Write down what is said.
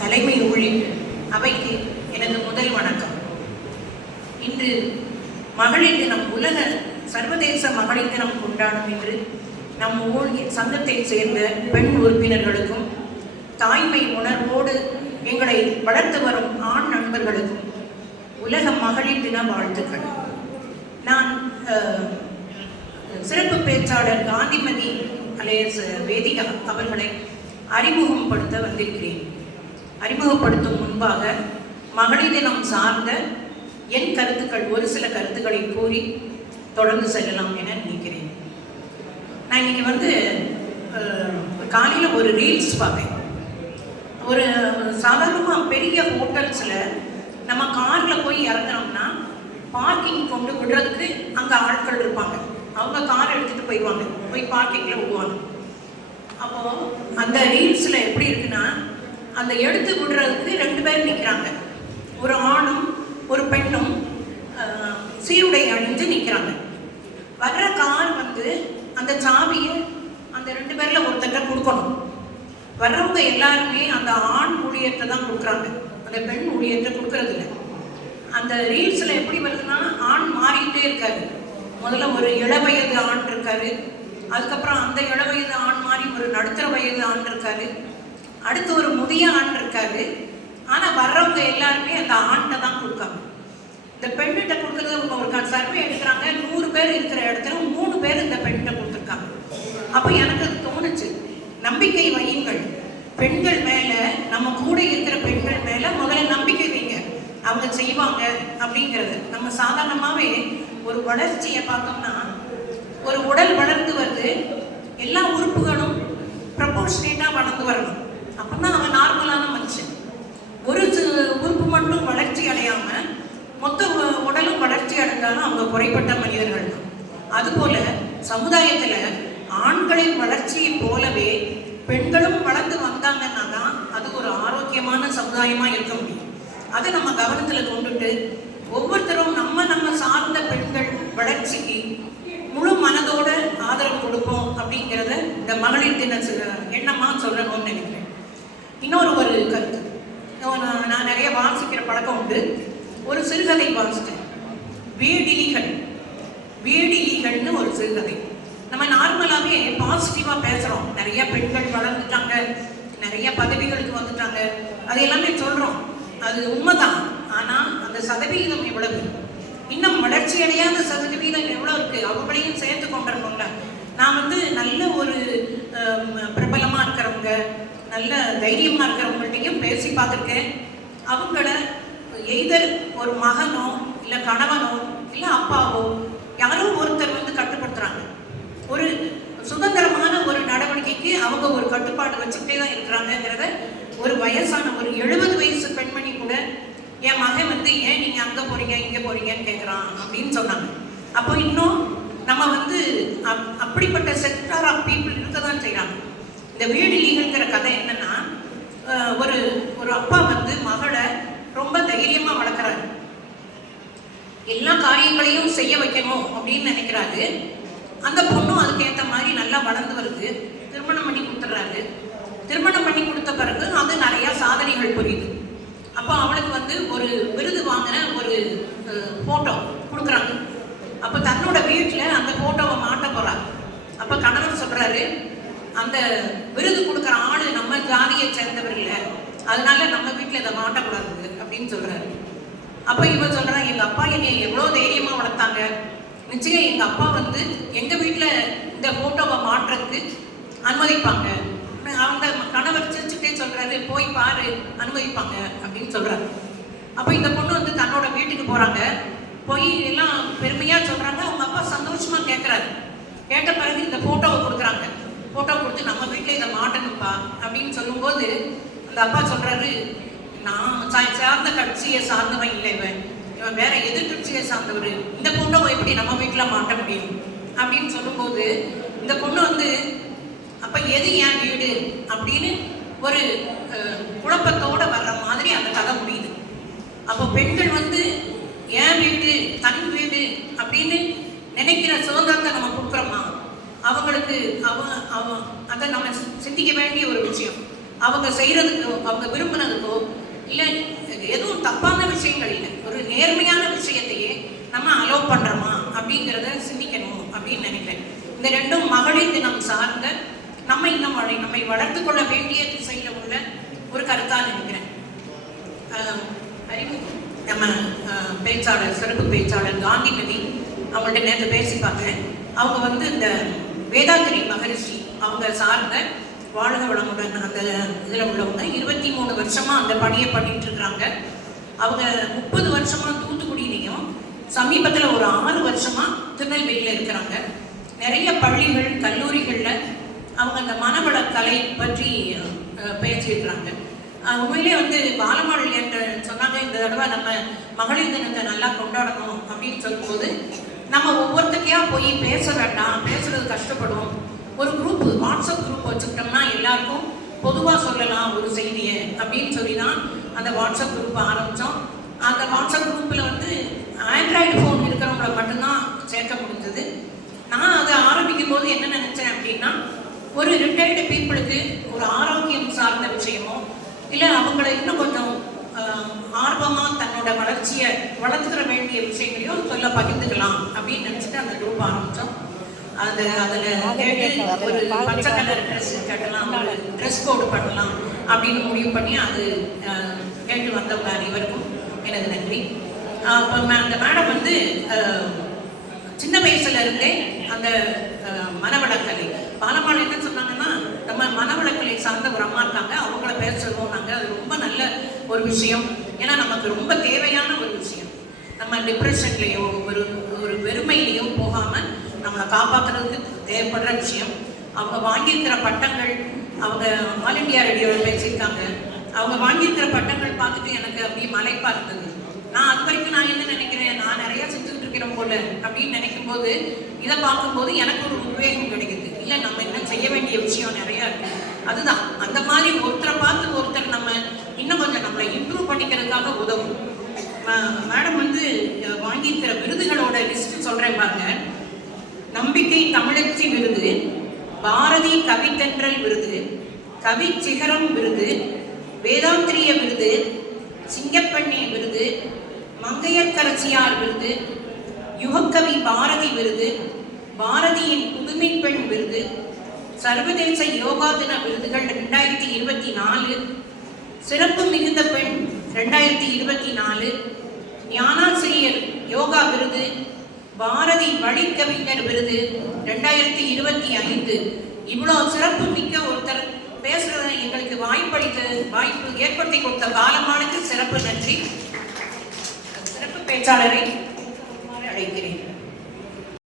தலைமை ஊழியர் அவைக்கு எனது முதல் வணக்கம். இன்று மகளிர் தினம், உலக சர்வதேச மகளிர் தினம் கொண்டாடும் என்று நம் ஊழியர் சங்கத்தை சேர்ந்த பெண் உறுப்பினர்களுக்கும் தாய்மை உணர்வோடு எங்களை வளர்த்து வரும் ஆண் நண்பர்களுக்கும் உலக மகளிர் தின வாழ்த்துக்கள். நான் சிறப்பு பேச்சாளர் காந்திமதி அலையஸ் வேதிகா அவர்களை அறிமுகப்படுத்த வந்திருக்கிறேன். அறிமுகப்படுத்தும் முன்பாக மகளிர் தினம் சார்ந்த என் கருத்துக்கள், ஒரு சில கருத்துக்களை கூறி தொடர்ந்து செல்லலாம் என நினைக்கிறேன். நான் இன்னைக்கு காலையில் ஒரு ரீல்ஸ் பார்த்தேன். ஒரு சாதாரணமாக பெரிய ஹோட்டல்ஸில் நம்ம காரில் போய் இறங்குறோம்னா பார்க்கிங் கொண்டு விடுறதுக்கு அங்கே ஆட்கள் இருப்பாங்க. அவங்க கார் எடுத்துகிட்டு போய் பார்க்கிங்கில் விடுவாங்க. அப்போது அந்த ரீல்ஸில் எப்படி இருக்குன்னா, அந்த எடுத்து விடுறதுக்கு 2 பேர் நிற்கிறாங்க. ஒரு ஆணும் ஒரு பெண்ணும் சீருடை அணிஞ்சு நிற்கிறாங்க. வர்ற கார் அந்த சாவியை அந்த 2 பேரில் ஒருத்தட்ட கொடுக்கணும். வர்றவங்க எல்லாருமே அந்த ஆண் ஊழியத்தை தான் கொடுக்குறாங்க, அந்த பெண் ஊழியத்தை கொடுக்கறது இல்லை. அந்த ரீல்ஸில் எப்படி வருதுன்னா, ஆண் மாறிக்கிட்டே இருக்காரு. முதல்ல ஒரு இளவயது ஆண் இருக்காரு, அதுக்கப்புறம் அந்த இளவயது ஆண் மாறி ஒரு நடுத்தர வயது ஆண் இருக்காரு, அடுத்து ஒரு முதிய ஆண் இருக்காரு. ஆனால் வர்றவங்க எல்லாருமே அந்த ஆண்கிட்ட தான் கொடுக்காங்க. இந்த பெண்கிட்ட கொடுக்குறது ஒரு சர்வே எடுக்கிறாங்க. 100 பேர் இருக்கிற இடத்துல 3 பேர் இந்த பெண்கிட்ட கொடுத்துருக்காங்க. அப்போ எனக்கு தோணுச்சு, நம்பிக்கை வையுங்கள். பெண்கள் மேலே, நம்ம கூட இருக்கிற பெண்கள் மேலே முதல்ல நம்பிக்கை வைங்க, அவங்க செய்வாங்க அப்படிங்கிறது. நம்ம சாதாரணமாகவே ஒரு வளர்ச்சியை பார்த்தோம்னா, ஒரு உடல் வளர்ந்து வருது, எல்லா உறுப்புகளும் ப்ரப்போர்ஷனேட்டாக வளர்ந்து வரணும். அப்போ தான் அவன் நார்மலான மனுஷன். ஒரு உறுப்பு மட்டும் வளர்ச்சி அடையாமல் மொத்த உடலும் வளர்ச்சி அடைந்தாலும் அவங்க குறைப்பட்ட மனிதர்கள் தான். அதுபோல் சமுதாயத்தில் ஆண்களின் வளர்ச்சியை போலவே பெண்களும் வளர்ந்து வந்தாங்கன்னா தான் அது ஒரு ஆரோக்கியமான சமுதாயமாக இருக்க முடியும். அதை நம்ம கவனத்தில் கொண்டுட்டு ஒவ்வொருத்தரும் நம்ம சார்ந்த பெண்கள் வளர்ச்சிக்கு முழு மனதோடு ஆதரவு கொடுப்போம் அப்படிங்கிறத இந்த மகளிர் தின எண்ணமாக சொல்லணும்னு நினைக்கிறேன். இன்னொரு கருத்து, நான் நிறைய வாசிக்கிற பழக்கம் உண்டு. ஒரு சிறுகதை வாசித்தேன், வீடிலிகள்னு ஒரு சிறுகதை. நம்ம நார்மலாகவே பாசிட்டிவாக பேசுகிறோம், நிறைய பெண்கள் வளர்ந்துட்டாங்க, நிறைய பதவிகளுக்கு வந்துட்டாங்க, அது எல்லாமே சொல்கிறோம், அது உண்மைதான். ஆனால் அந்த சதவீதம் எவ்வளவு, இன்னும் வளர்ச்சி அடையாத சதவீதம் எவ்வளோ இருக்குது, அவங்களையும் சேர்த்து கொண்டுறணும்ல. நான் நல்ல ஒரு பிரபலமாக இருக்கிறவங்க, நல்ல தைரியமாக இருக்கிறவங்கள்ட்டையும் பேசி பார்த்துருக்கேன். அவங்கள எய்தர் ஒரு மகனோ இல்லை கணவனோ இல்லை அப்பாவோ யாரோ ஒருத்தர் கட்டுப்படுத்துகிறாங்க. ஒரு சுதந்திரமான ஒரு நடவடிக்கைக்கு அவங்க ஒரு கட்டுப்பாடு வச்சுக்கிட்டே தான் இருக்கிறாங்கிறத ஒரு வயசான ஒரு 70 வயசு பெண்மணி கூட என் மகன் ஏன் நீங்கள் அங்கே போகிறீங்க இங்கே போகிறீங்கன்னு கேட்குறான் அப்படின்னு சொன்னாங்க. அப்போ இன்னும் நம்ம அப்படிப்பட்ட செக்டார் ஆஃப் பீப்புள் இருக்க தான் செய்கிறாங்க. இந்த வீடிலிகள்ங்கிற கதை என்னன்னா, ஒரு அப்பா மகளை ரொம்ப தைரியமாக வளர்க்குறாரு, எல்லா காரியங்களையும் செய்ய வைக்கணும் அப்படின்னு நினைக்கிறாரு. அந்த பொண்ணும் அதுக்கேற்ற மாதிரி நல்லா வளர்ந்து வருது. திருமணம் பண்ணி கொடுத்துட்றாரு. திருமணம் பண்ணி கொடுத்த பிறகு அது நிறையா சாதனைகள் புரியுது. அப்போ அவளுக்கு ஒரு விருது வாங்கின ஒரு ஃபோட்டோ கொடுக்குறாங்க. அப்போ தன்னோட வீட்டில் அந்த ஃபோட்டோவை மாட்ட போகிறாங்க. அப்போ கணவர் சொல்கிறாரு, அந்த விருது கொடுக்குற ஆள் நம்ம ஜாதியை சேர்ந்தவர் இல்லை, அதனால நம்ம வீட்டில் இதை மாட்டக்கூடாது அப்படின்னு சொல்கிறாரு. அப்போ இவன் சொல்கிறான், எங்கள் அப்பா என்னை எவ்வளோ தைரியமாக வளர்த்தாங்க, நிச்சயம் எங்கள் அப்பா எங்கள் வீட்டில் இந்த ஃபோட்டோவை மாட்டுறதுக்கு அனுமதிப்பாங்க. அந்த கணவர் சிரிச்சுட்டே சொல்கிறாரு, போய் பாரு, அனுமதிப்பாங்க அப்படின்னு சொல்கிறாரு. அப்போ இந்த பொண்ணு தன்னோட வீட்டுக்கு போகிறாங்க. போய் எல்லாம் பெருமையாக சொல்கிறாங்க. அவங்க அப்பா சந்தோஷமாக கேட்குறாரு. கேட்ட பிறகு இந்த ஃபோட்டோவை கொடுக்குறாங்க. ஃபோட்டோ கொடுத்து நம்ம வீட்டில் இதை மாட்டணும்ப்பா அப்படின்னு சொல்லும்போது அந்த அப்பா சொல்கிறாரு, நான் சார்ந்த கட்சியை சார்ந்தவன் இல்லை, இவன் வேற எதிர்கட்சியை சார்ந்தவர், இந்த ஃபோட்டோவை எப்படி நம்ம வீட்டில் மாட்ட முடியும் அப்படின்னு சொல்லும்போது இந்த பொண்ணு அப்போ எது என் வீடு அப்படின்னு ஒரு குழப்பத்தோடு வர்ற மாதிரி அந்த கதை முடியுது. அப்போ பெண்கள் என் வீடு தன் வீடு அப்படின்னு நினைக்கிற சுதந்திரத்தை நம்ம கொடுக்குறோமா, அவங்களுக்கு அதை நம்ம சிந்திக்க வேண்டிய ஒரு விஷயம். அவங்க செய்கிறதுக்கோ அவங்க விரும்பினதுக்கோ இல்லை எதுவும் தப்பான விஷயங்கள் இல்லை, ஒரு நேர்மையான விஷயத்தையே நம்ம அலோவ் பண்ணுறோமா அப்படிங்கிறத சிந்திக்கணும் அப்படின்னு நினைக்கிறேன். இந்த ரெண்டும் மகளிர் தினம் சார்ந்த நம்ம இன்னும் நம்மை வளர்த்து கொள்ள வேண்டிய திசையில் உள்ள ஒரு கருத்தாக நினைக்கிறேன். நம்ம பேச்சாளர், சிறப்பு பேச்சாளர் காந்திமதி அவங்கள்ட்ட நேற்று பேசி பார்த்தேன். அவங்க வந்து இந்த வேதாத்திரி மகரிஷி அவங்க சார்ந்த வாழ்க வளமுடன் அந்த இதில் உள்ளவங்க 23 வருஷமாக அந்த பணியை பண்ணிட்டு இருக்கிறாங்க. அவங்க 30 வருஷமாக தூத்துக்குடியிலையும் சமீபத்தில் ஒரு 6 வருஷமாக திருநெல்வேலியில் இருக்கிறாங்க. நிறைய பள்ளிகள் கல்லூரிகளில் அவங்க அந்த மனவள கலை பற்றி பேசியிருக்கிறாங்க. உண்மையிலே வந்து பாலமாள் என்று சொன்னாங்க, இந்த தடவை நம்ம மகளிர் தினத்தை நல்லா கொண்டாடணும் அப்படின்னு சொல்லும்போது நம்ம ஒவ்வொருத்தக்கையா போய் பேச வேண்டாம், பேசுறது கஷ்டப்படும். ஒரு குரூப், வாட்ஸ்அப் குரூப் வச்சுக்கிட்டோம்னா எல்லாருக்கும் பொதுவாக சொல்லலாம் ஒரு செய்தியை அப்படின்னு சொல்லி தான் அந்த வாட்ஸ்அப் குரூப் ஆரம்பித்தோம். அந்த வாட்ஸ்அப் குரூப்பில் வந்து ஆண்ட்ராய்டு ஃபோன் இருக்கிறவங்கள மட்டும்தான் சேர்க்க முடிஞ்சது. நான் அதை ஆரம்பிக்கும் போது என்ன நினச்சேன் அப்படின்னா, ஒரு ரிட்டையர்டு பீப்புளுக்கு ஒரு ஆரோக்கியம் சார்ந்த விஷயமோ இல்லை அவங்களை இன்னும் கொஞ்சம் ஆர்வமாக தன்னோட வளர்ச்சியை வளர்த்துக்கிற வேண்டிய விஷயங்களையும் சொல்ல பகிர்ந்துக்கலாம் அப்படின்னு நினச்சிட்டு அந்த குரூப் ஆரம்பித்தோம். அதில் கேட்டு ஒரு பச்சை கலர் ட்ரெஸ் கட்டலாம், ஒரு ட்ரெஸ் கோடு பண்ணலாம் அப்படின்னு முடிவு பண்ணி அது கேட்டு வந்தவங்க அனைவருக்கும் எனது நன்றி. இப்போ அந்த மேடம் வந்து சின்ன வயசுல இருந்தே அந்த மனவளக்கலை பாலமாள் என்ன சொன்னாங்கன்னா, நம்ம மனவளக்கலை சார்ந்த ஒரு அம்மா இருக்காங்க, அவங்கள பேச சொல்லுவோம் நாங்கள். அது ரொம்ப நல்ல ஒரு விஷயம். ஏன்னா நமக்கு ரொம்ப தேவையான ஒரு விஷயம். நம்ம டிப்ரெஷன்லேயோ ஒரு ஒரு வெறுமையிலையோ போகாமல் நம்மளை காப்பாற்றுறதுக்கு தேவைப்படுற விஷயம். அவங்க வாங்கியிருக்கிற பட்டங்கள், அவங்க ஆல் இண்டியா ரேடியோவில் பேசியிருக்காங்க, அவங்க வாங்கியிருக்கிற பட்டங்கள் பார்த்துட்டு எனக்கு அப்படியே மலைப்பா இருந்தது. நான் அது வரைக்கும் நான் என்ன நினைக்கிறேன், நான் நிறையா செஞ்சுக்கிட்டு இருக்கிறோம் போல அப்படின்னு நினைக்கும் போது இதை பார்க்கும்போது எனக்கு ஒரு உத்வேகம் கிடைக்குது. இல்லை நம்ம இன்னும் செய்ய வேண்டிய விஷயம் நிறையா இருக்கு. அதுதான் அந்த மாதிரி ஒருத்தரை பார்த்து ஒருத்தர் நம்ம இன்னும் கொஞ்சம் நம்மளை இம்ப்ரூவ் பண்ணிக்கிறதுக்காக உதவும். மேடம் வந்து வாங்கியிருக்கிற விருதுகளோட லிஸ்ட் சொல்கிறேன் பாருங்க. நம்பிக்கை தமிழச்சி விருது, பாரதி கவித்தென்றல் விருது, கவி சிகரம் விருது, வேதாந்திரிய விருது, சிங்கப்பெண்ணி விருது, மங்கையர்கரசியார் விருது, யுகக்கவி பாரதி விருது, பாரதியின் புதுமை பெண் விருது, சர்வதேச யோகா தின விருதுகள் 2024, சிறப்பு மிகுந்த பெண் 2024, ஞானாசிரியர் யோகா விருது, பாரதி வழிக்கவிஞர் விருது 2025. இவ்வளோ சிறப்பு மிக்க ஒருத்தர் பேசுறத எங்களுக்கு வாய்ப்பு ஏற்படுத்தி கொடுத்த பாலமாளுக்கு சிறப்பு நன்றி. சிறப்பு பேச்சாளரை